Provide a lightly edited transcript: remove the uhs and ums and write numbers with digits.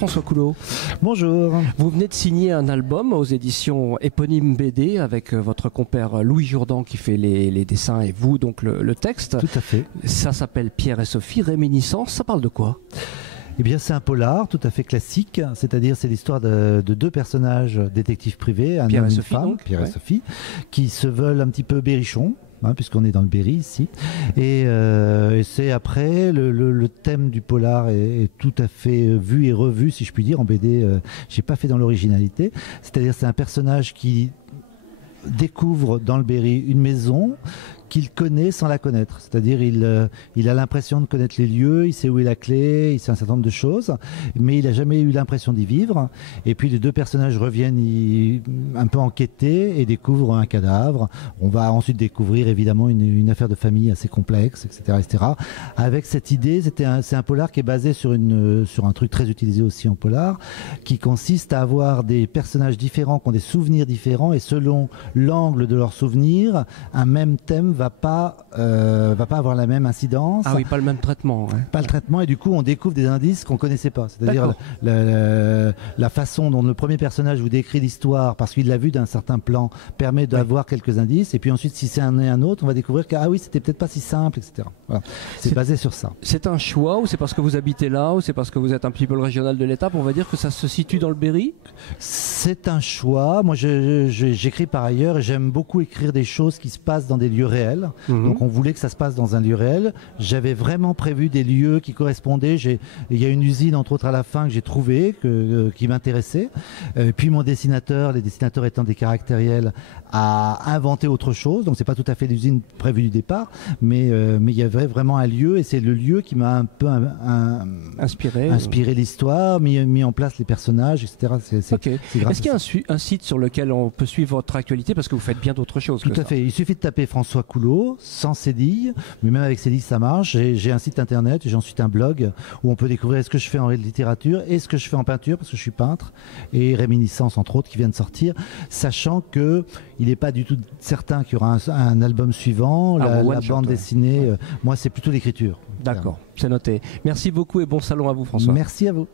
François Coulot. Bonjour. Vous venez de signer un album aux éditions éponyme BD avec votre compère Louis Jourdan qui fait les dessins et vous donc le texte. Tout à fait. Ça s'appelle Pierre et Sophie, Réminiscence. Ça parle de quoi ? Eh bien, c'est un polar tout à fait classique, c'est-à-dire c'est l'histoire de deux personnages détectives privés, un Pierre homme et et une Sophie, femme, donc, Pierre ouais. et Sophie, qui se veulent un petit peu berrichons. Puisqu'on est dans le Berry ici, et c'est après le thème du polar est tout à fait vu et revu, si je puis dire, en BD. J'ai pas fait dans l'originalité, c'est-à-dire c'est un personnage qui découvre dans le Berry une maison qu'il connaît sans la connaître. C'est-à-dire il a l'impression de connaître les lieux, il sait où est la clé, il sait un certain nombre de choses, mais il n'a jamais eu l'impression d'y vivre. Et puis les deux personnages reviennent un peu enquêter et découvrent un cadavre. On va ensuite découvrir évidemment une affaire de famille assez complexe, etc. etc. Avec cette idée, c'est un polar qui est basé sur un truc très utilisé aussi en polar, qui consiste à avoir des personnages différents, qui ont des souvenirs différents, et selon l'angle de leurs souvenirs, un même thème va pas avoir la même incidence. Ah oui, pas le même traitement. Ouais. Pas le traitement, et du coup on découvre des indices qu'on connaissait pas. C'est-à-dire la façon dont le premier personnage vous décrit l'histoire, parce qu'il l'a vu d'un certain plan, permet d'avoir quelques indices, et puis ensuite si c'est un et un autre, on va découvrir que ah oui, c'était peut-être pas si simple, etc. Voilà. C'est basé sur ça. C'est un choix, ou c'est parce que vous habitez là, ou c'est parce que vous êtes un petit peu le régional de l'étape, on va dire que ça se situe dans le Berry ? C'est un choix. Moi j'écris par ailleurs et j'aime beaucoup écrire des choses qui se passent dans des lieux réels. Donc on voulait que ça se passe dans un lieu réel. J'avais vraiment prévu des lieux qui correspondaient. Il y a une usine entre autres à la fin que j'ai trouvée, qui m'intéressait. Puis mon dessinateur, les dessinateurs étant des caractériels, a inventé autre chose. Donc c'est pas tout à fait l'usine prévue du départ, mais il y avait vraiment un lieu, et c'est le lieu qui m'a un peu inspiré l'histoire, mis en place les personnages, etc. Okay. Est-ce qu'il y a un site sur lequel on peut suivre votre actualité, parce que vous faites bien d'autres choses? Tout à fait. Il suffit de taper François Coulot, sans cédille, mais même avec cédille ça marche. J'ai un site internet, j'ai ensuite un blog où on peut découvrir ce que je fais en littérature et ce que je fais en peinture, parce que je suis peintre, et Réminiscence entre autres qui vient de sortir, sachant que il n'est pas du tout certain qu'il y aura un album suivant. La bande dessinée, moi c'est plutôt l'écriture. D'accord, c'est noté. Merci beaucoup et bon salon à vous, François. Merci à vous.